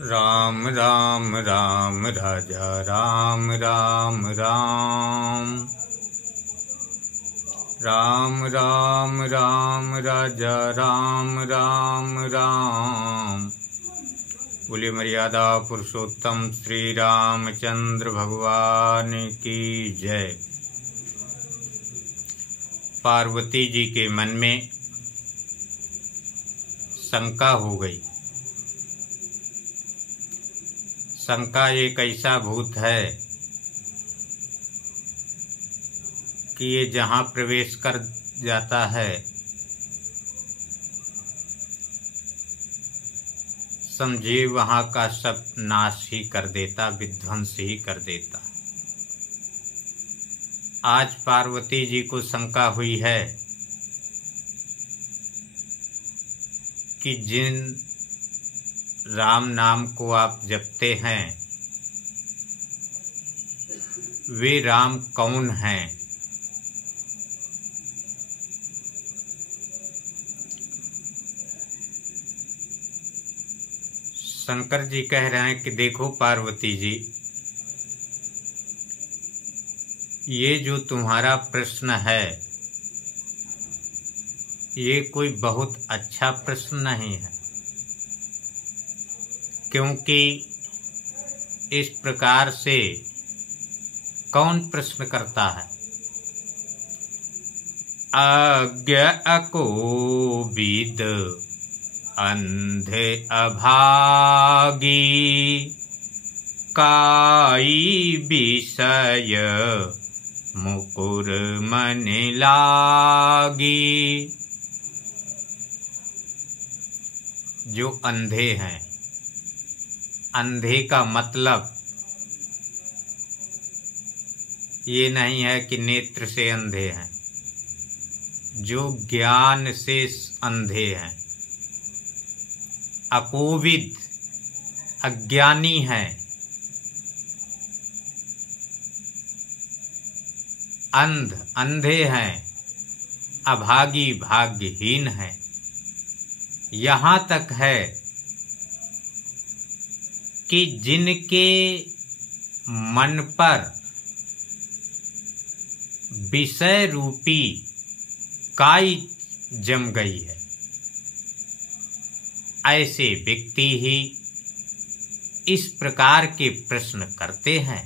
राम राम राम राजा राम राम राम राम राम राम राजा राम राम राम। बोले मर्यादा पुरुषोत्तम श्री रामचंद्र भगवान की जय। पार्वती जी के मन में शंका हो गई। शंका एक ऐसा भूत है कि ये जहाँ प्रवेश कर जाता है समझे वहाँ का सब नाश ही कर देता, विध्वंस ही कर देता। आज पार्वती जी को शंका हुई है कि जिन राम नाम को आप जपते हैं वे राम कौन हैं। शंकर जी कह रहे हैं कि देखो पार्वती जी, ये जो तुम्हारा प्रश्न है ये कोई बहुत अच्छा प्रश्न नहीं है, क्योंकि इस प्रकार से कौन प्रश्न करता है। अज्ञ अकोविद अंधे अभागी काई विषय मुकुर मन लागी। जो अंधे हैं, अंधे का मतलब ये नहीं है कि नेत्र से अंधे हैं, जो ज्ञान से अंधे हैं। अकोविद अज्ञानी हैं, अंधे हैं, अभागी भाग्यहीन हैं। यहाँ तक है कि जिनके मन पर विषय रूपी काई जम गई है, ऐसे व्यक्ति ही इस प्रकार के प्रश्न करते हैं।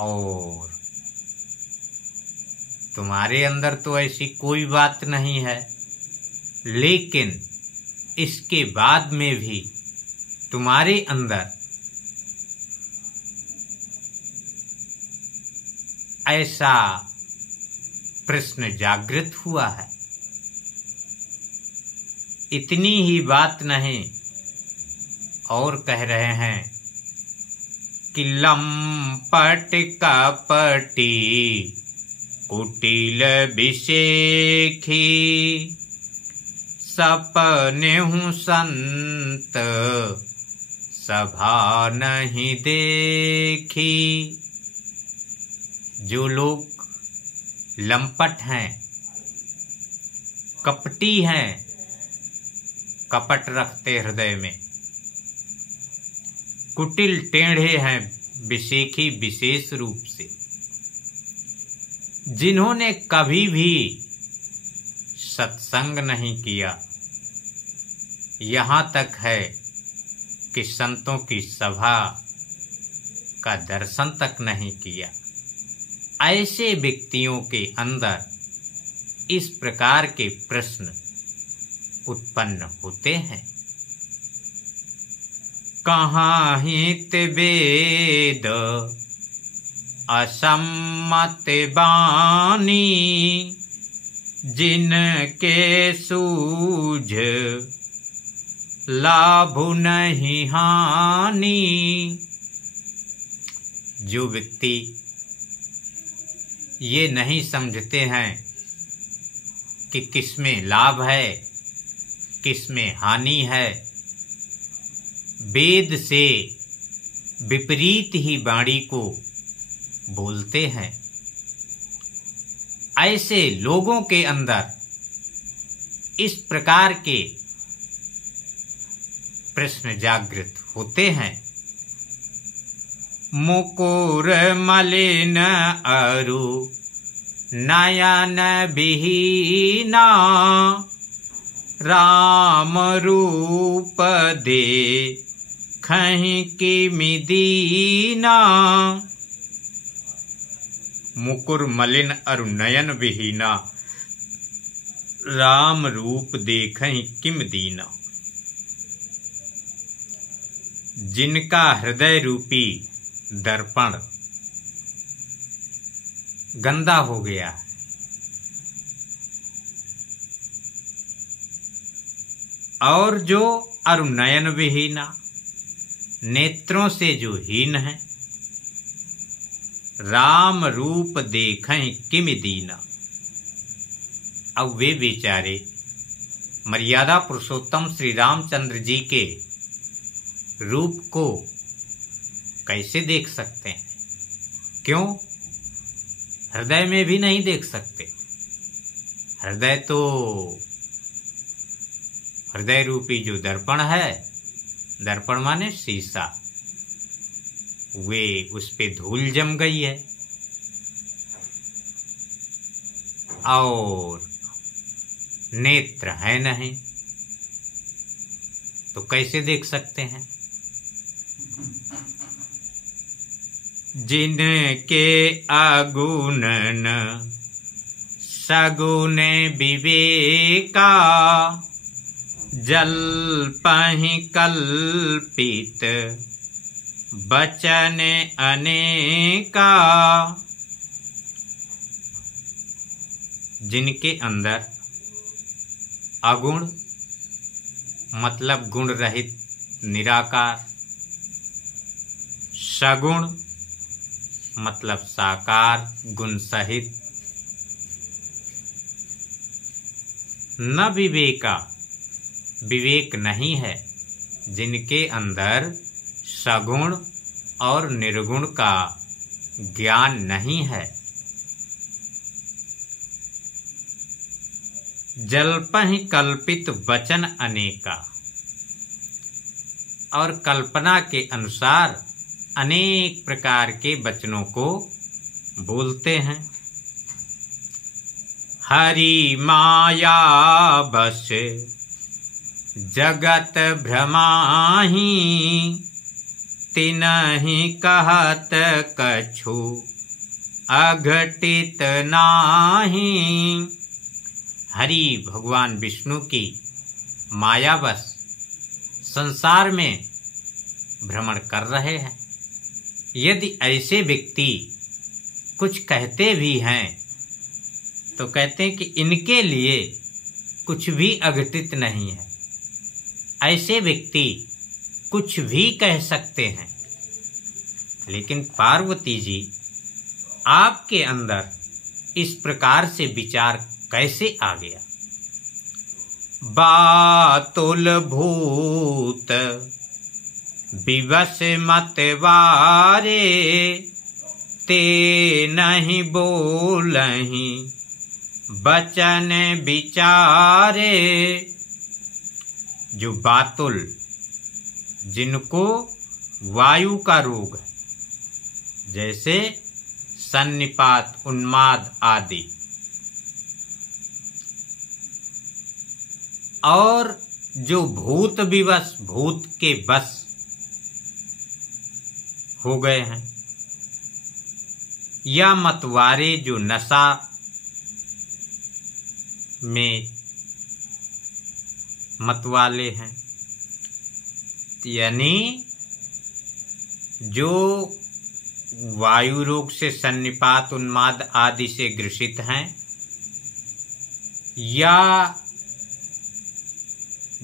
और तुम्हारे अंदर तो ऐसी कोई बात नहीं है, लेकिन इसके बाद में भी तुम्हारे अंदर ऐसा प्रश्न जागृत हुआ है। इतनी ही बात नहीं, और कह रहे हैं कि लंपट कपटी कुटिल विषेखी सपने हूँ संत सभा नहीं देखी। जो लोग लंपट हैं, कपटी हैं, कपट रखते हृदय में, कुटिल टेढ़े हैं, विषेखी विशेष रूप से, जिन्होंने कभी भी सत्संग नहीं किया, यहाँ तक है कि संतों की सभा का दर्शन तक नहीं किया, ऐसे व्यक्तियों के अंदर इस प्रकार के प्रश्न उत्पन्न होते हैं। कहाँ हित वेद असम्मत बानी जिनके सूझ लाभ नहीं हानि। जो व्यक्ति ये नहीं समझते हैं कि किसमें लाभ है किसमें हानि है, वेद से विपरीत ही वाणी को बोलते हैं, ऐसे लोगों के अंदर इस प्रकार के प्रश्न जागृत होते हैं। मुकुर मलिन अरु नयन विहीना, राम रूप देखहि किमि दीना। मुकुर मलिन अरु नयन विहीना, राम रूप देखहि किम दीना। जिनका हृदय रूपी दर्पण गंदा हो गया है, और जो अरु नयन विहीना, नेत्रों से जो हीन है, राम रूप देखें किमि दीना। अब वे बेचारे मर्यादा पुरुषोत्तम श्री रामचंद्र जी के रूप को कैसे देख सकते हैं? क्यों? हृदय में भी नहीं देख सकते। हृदय रूपी जो दर्पण है, दर्पण माने शीशा, वे उस पे धूल जम गई है और नेत्र है नहीं, तो कैसे देख सकते हैं? जिनके अगुणन सगुण विवेका, जल्पहि कल्पित बचन अनेका। जिनके अंदर अगुण मतलब गुण रहित निराकार, सगुण मतलब साकार गुण सहित, न विवेका विवेक नहीं है, जिनके अंदर सगुण और निर्गुण का ज्ञान नहीं है। जल्पहि कल्पित वचन अनेका, और कल्पना के अनुसार अनेक प्रकार के वचनों को बोलते हैं। हरि माया बस जगत भ्रमाहि, तिनहि कहत कछु अघटित नाहि। हरि भगवान विष्णु की मायावश संसार में भ्रमण कर रहे हैं। यदि ऐसे व्यक्ति कुछ कहते भी हैं तो कहते हैं कि इनके लिए कुछ भी अघटित नहीं है। ऐसे व्यक्ति कुछ भी कह सकते हैं, लेकिन पार्वती जी आपके अंदर इस प्रकार से विचार कैसे आ गया? बातुल भूत विवश मतवारे, ते नहीं बोलहि बचन विचारे। जो बातुल, जिनको वायु का रोग है, जैसे सन्निपात, उन्माद आदि, और जो भूत विवश, भूत के बस हो गए हैं, या मतवारे जो नशा में मतवाले हैं, यानी जो वायु रोग से सन्निपात, उन्माद आदि से ग्रसित हैं, या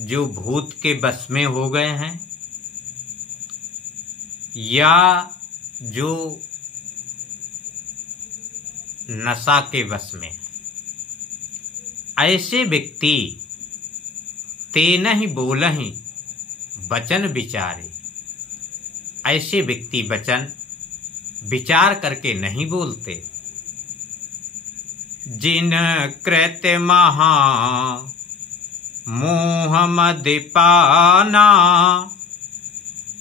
जो भूत के बस में हो गए हैं, या जो नशा के वश में, ऐसे व्यक्ति ते नहीं बोलहि वचन विचारे। ऐसे व्यक्ति वचन विचार करके नहीं बोलते। जिन कृत महा मोह मद पाना,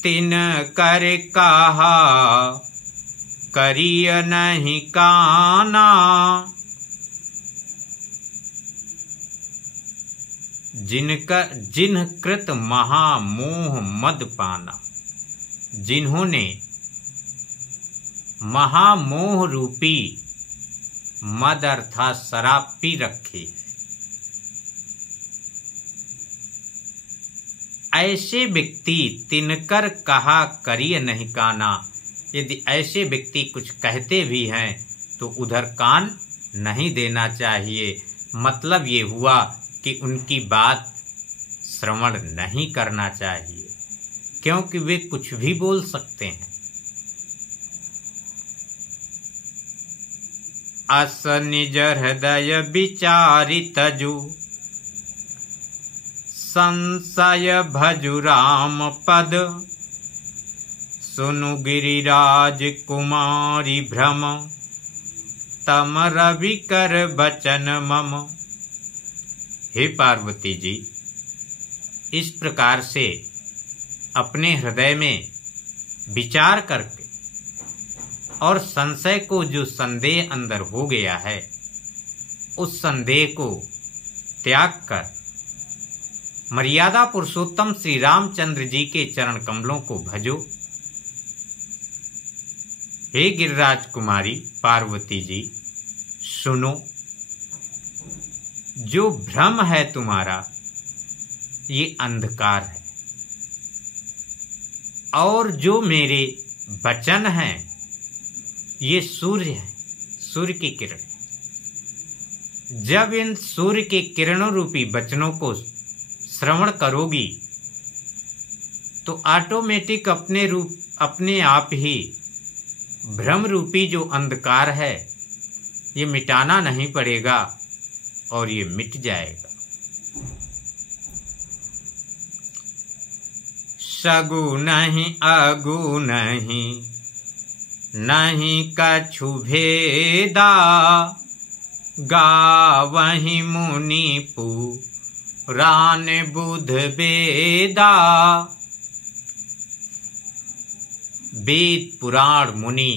तिन कर कहा करिय नहीं काना। जिन कृत महामोह मद पाना, जिन्होंने महामोह रूपी मद अर्थात शराब पी रखी, ऐसे व्यक्ति तिनकर कहा करिय नहीं काना। यदि ऐसे व्यक्ति कुछ कहते भी हैं तो उधर कान नहीं देना चाहिए। मतलब ये हुआ कि उनकी बात श्रवण नहीं करना चाहिए, क्योंकि वे कुछ भी बोल सकते हैं। अस निज हृदय विचारित जो, संशय भजु राम पद। सुनु गिरिराज कुमारी भ्रम, तम रवि कर बचन मम। हे पार्वती जी, इस प्रकार से अपने हृदय में विचार करके और संशय को, जो संदेह अंदर हो गया है, उस संदेह को त्याग कर मर्यादा पुरुषोत्तम श्री रामचंद्र जी के चरण कमलों को भजो। हे गिरिराज कुमारी पार्वती जी, सुनो, जो भ्रम है तुम्हारा ये अंधकार है, और जो मेरे वचन हैं ये सूर्य है, सूर्य की किरण। जब इन सूर्य के किरणों रूपी वचनों को श्रवण करोगी तो ऑटोमेटिक अपने आप ही भ्रम रूपी जो अंधकार है ये मिटाना नहीं पड़ेगा और ये मिट जाएगा। सगु नहीं अगु नहीं, नहीं कछु भेदा। गावहि मुनि पुराण बुध वेदा। वेद पुराण मुनि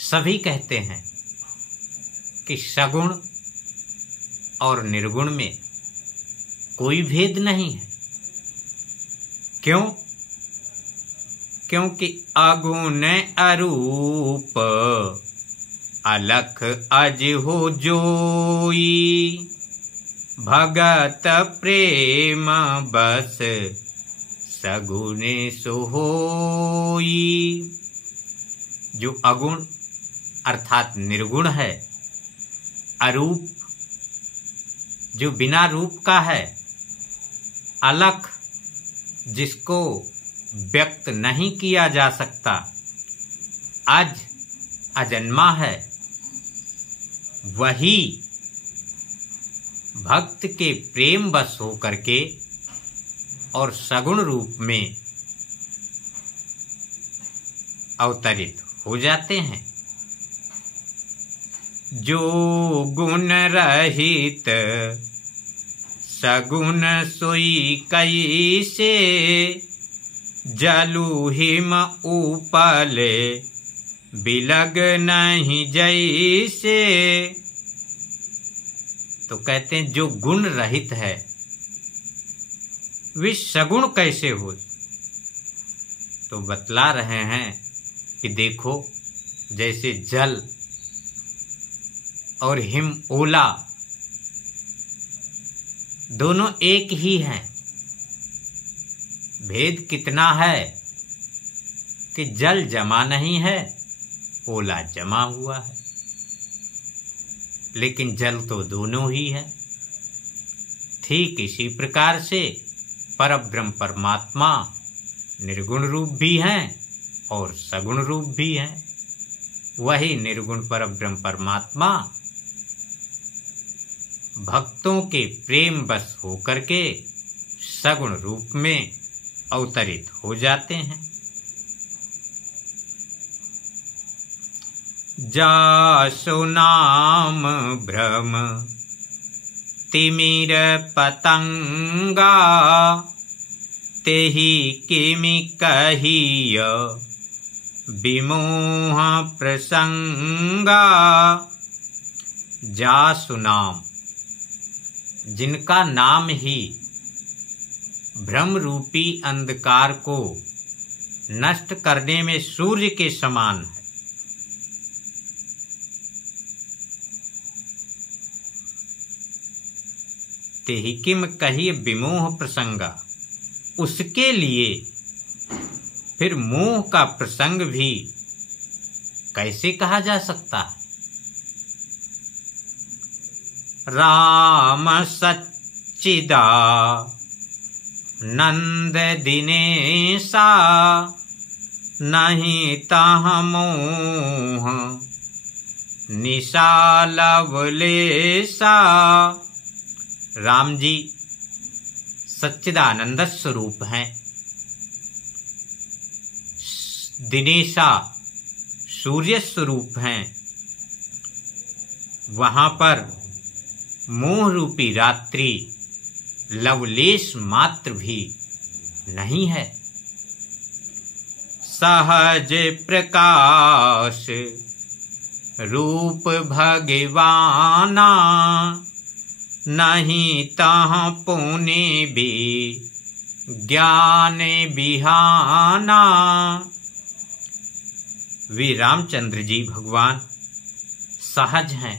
सभी कहते हैं कि सगुण और निर्गुण में कोई भेद नहीं है। क्यों? क्योंकि अगुण अरूप अलख अज हो जोई। भगत प्रेम बस सगुण सो होई। जो अगुण अर्थात निर्गुण है, अरूप जो बिना रूप का है, अलख जिसको व्यक्त नहीं किया जा सकता, अज अजन्मा है, वही भक्त के प्रेम बस हो करके और सगुण रूप में अवतरित हो जाते हैं। जो गुण रहित सगुण सोई कैसे। जलु हिम उपले बिलग नहीं जैसे। तो कहते हैं जो गुण रहित है वे सगुण कैसे हो। तो बतला रहे हैं कि देखो, जैसे जल और हिम ओला दोनों एक ही हैं। भेद कितना है कि जल जमा नहीं है, ओला जमा हुआ है, लेकिन जल तो दोनों ही है। ठीक इसी प्रकार से परब्रह्म परमात्मा निर्गुण रूप भी हैं और सगुण रूप भी हैं। वही निर्गुण परब्रह्म परमात्मा भक्तों के प्रेम बस होकर के सगुण रूप में अवतरित हो जाते हैं। जासो नाम भ्रम तिमिर पतंगा, तेहि किमि कहिय विमोह प्रसंगा। जासु नाम, जिनका नाम ही भ्रम रूपी अंधकार को नष्ट करने में सूर्य के समान है। तेहि किम कहिए विमोह प्रसंगा, उसके लिए फिर मोह का प्रसंग भी कैसे कहा जा सकता है। राम सच्चिदा नंद दिनेशा, नहीं तह मोह निशा लवलेशा। राम जी सच्चिदानंद स्वरूप हैं। दिनेशा सूर्य स्वरूप हैं। वहां पर मोह रूपी रात्रि लवलेश मात्र भी नहीं है। सहज प्रकाश रूप भगवाना, नहीं तह पुनि भी ज्ञान बिहाना। वे रामचंद्र जी भगवान सहज हैं,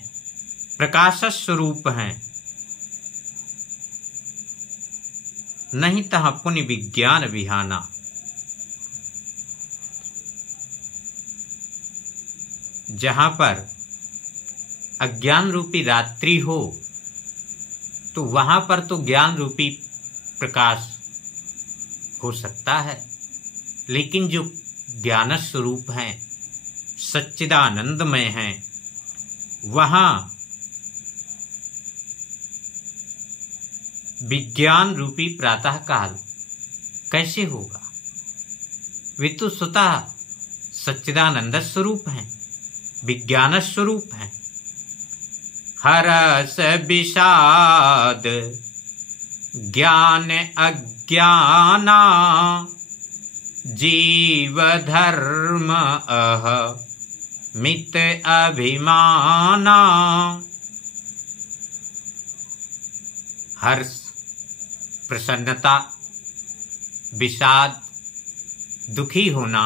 प्रकाश स्वरूप हैं। नहीं तह पुनि विज्ञान विहाना। जहां पर अज्ञान रूपी रात्रि हो तो वहां पर तो ज्ञान रूपी प्रकाश हो सकता है, लेकिन जो ज्ञान स्वरूप हैं, सच्चिदानंदमय हैं, वहां विज्ञान रूपी प्रातः काल कैसे होगा। वे तो स्वतः सच्चिदानंद स्वरूप हैं, विज्ञान स्वरूप हैं। हरस विषाद ज्ञान अज्ञाना, जीव धर्म अह मित अभिमाना। हर्ष, प्रसन्नता, विषाद, दुखी होना,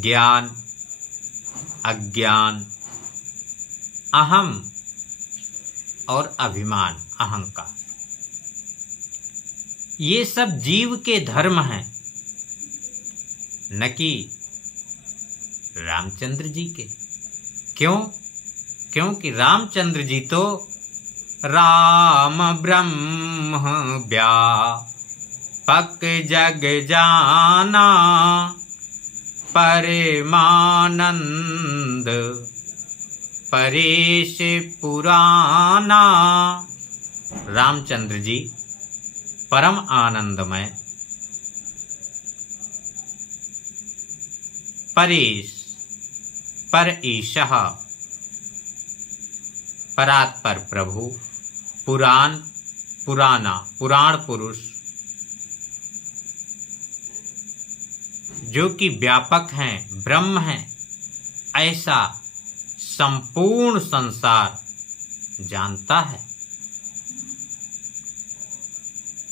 ज्ञान, अज्ञान, अहम और अभिमान, अहंकार, ये सब जीव के धर्म हैं, न कि रामचंद्र जी के। क्यों? क्योंकि रामचंद्र जी तो राम ब्रह्म व्यापक जग जाना, परमानंद परेश पुराना। रामचंद्र जी परम आनंदमय, परेश पर ईशः परात्पर प्रभु, पुराण पुराना पुराण पुरुष, जो कि व्यापक हैं, ब्रह्म हैं, ऐसा संपूर्ण संसार जानता है।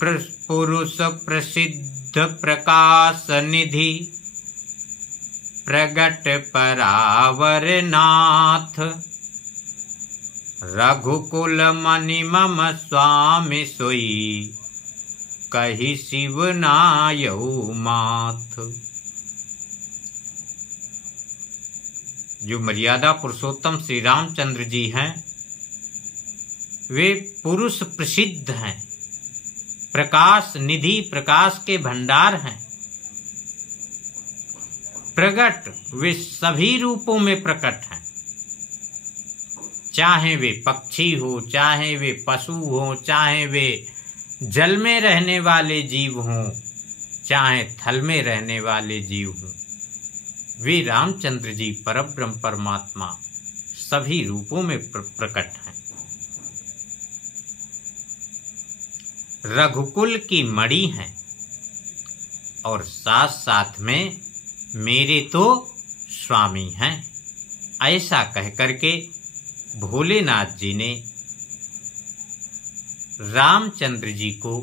पुरुष प्रसिद्ध प्रकाश निधि, प्रगट परावर नाथ, रघुकुल मणि मम स्वामी सोई, कही शिव नायऊ माथ। जो मर्यादा पुरुषोत्तम श्री रामचंद्र जी हैं, वे पुरुष प्रसिद्ध हैं, प्रकाश निधि, प्रकाश के भंडार हैं, प्रगट, वे सभी रूपों में प्रकट हैं। चाहे वे पक्षी हो, चाहे वे पशु हो, चाहे वे जल में रहने वाले जीव हों, चाहे थल में रहने वाले जीव हों, वे रामचंद्र जी परब्रह्म परमात्मा सभी रूपों में प्रकट हैं। रघुकुल की मणि हैं और साथ साथ में मेरे तो स्वामी हैं। ऐसा कहकर के भोलेनाथ जी ने रामचंद्र जी को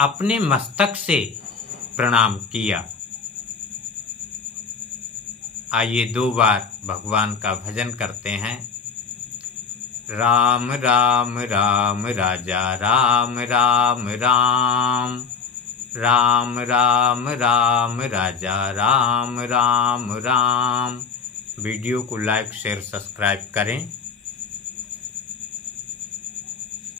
अपने मस्तक से प्रणाम किया। आइए 2 बार भगवान का भजन करते हैं। राम राम राम राजा राम राम राम, राम राम राम राजा राम राम राम। वीडियो को लाइक शेयर सब्सक्राइब करें।